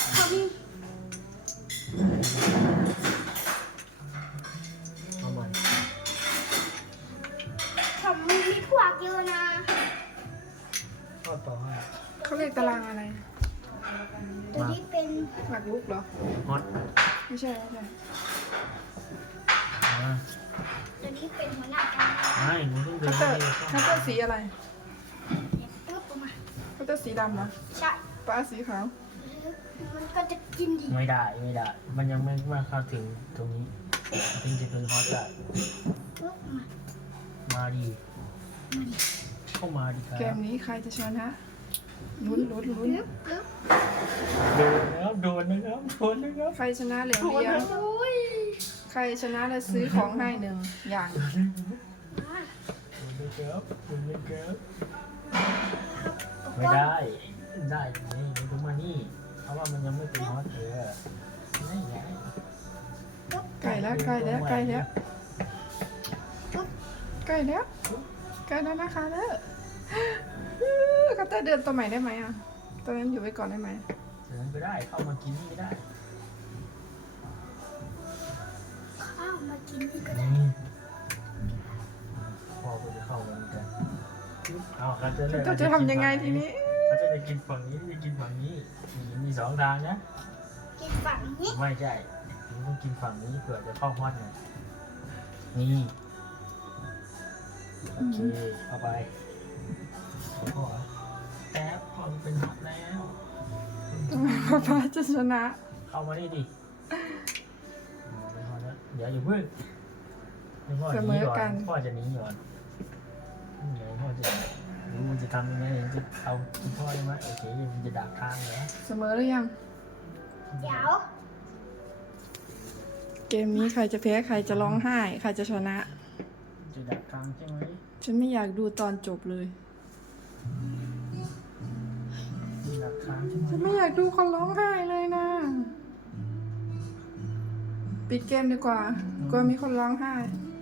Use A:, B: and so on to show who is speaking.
A: เขามี
B: เอาใหม่
A: ผมมีพวกเยอะนะ
B: ข้อต่อให้
C: เขาเรียกตารางอะไร
A: ตัวนี้เป็น
C: หมากรุกเหรอ
B: ฮอต
C: ไม่ใช่ไม่ใช่
B: มา
A: ตัวนี้เป็นหัวหน้าการ
B: ไม่หนูต้องเดิ
C: คั
B: น
C: ตเตอร์
B: ให้
C: คัตเตอร์สีอะไร
A: ปุ๊บออกมา
C: คัตเตอร์สีดำเหรอ
A: ใช่
C: ป้าสีขาว
A: มันก็จะกินดี
B: ไม่ได้ มันยังไม่มาเข้าถึงตรงนี้ถึงจะเป็นฮอตได้
A: ปุ๊บมา
B: มาดีเข้ามาดีครับ
C: เกมนี้ใครจะชนะลุ้น
A: ปุ๊บปุ๊บ
B: โดนนะครับ
C: ใครชนะเหลืองเดียว
A: โอ้ย
C: ใครชนะแล้วซื้อของให้หนึ่งอย่าง
A: มา
B: โดนนะครับไม่ได้อย่างนี้หนูต้องมานี่เพราะว่ามันยังไม่เป็นฮอตนี่ไง
A: ปุ๊บ
C: ใกล้แล้วใกล้แล้วใกล้แล้ว
A: ปุ๊บ
C: ใกล้แล้วใกล้แล้วนะคะแล้วคัตเตอร์เดินตัวใหม่ได้ไหมอ่ะตัวนั้นอยู่ไว้ก่อนได้ไหม
B: เดินไปได้เข้ามากินนี่ไม่ได้
A: ข้าวมากินนี่ก็ได้
B: นี่พ่อก็จะเข้ามาเหมือนกันเอาเขาจะเลือก
C: จะทำยังไงทีนี้
B: เขาจะกินฝั่งนี้จะกินฝั่งนี้มีสองทางนะ
A: กินฝั่งนี้
B: ไม่ใช่หนูต้องกินฝั่งนี้เผื่อจะเข้าฮอตไงนี่โอเคเอาไปพ่อแป๊บพ่อมันเป็นฮอตแล้ว
C: ป้าจะชนะ
B: เข้ามานี่ดิเป็นฮอตแล้วเดี๋ยวอย่าเพิ่งให้พ่อหนีก่อนพ่อจะหนีก่อนเดี๋ยวพ่อจะรู้มันจะทำยังไงจะเอาคุณพ่อได้ไหมโอเคมันจะดักทางเหรอ
C: เสมอหรือยัง
A: เดี๋ยว
C: เกมนี้ใครจะแพ้ใครจะร้องไห้ใครจะชนะ
B: จะดักทางใช่ไหม
C: ฉันไม่อยากดูตอนจบเลย
B: ดักทางใช่ไหม
C: ฉันไม่อยากดูคนร้องไห้เลยนะปิดเกมดีกว่า กลัวมีคนร้องไห้
B: อ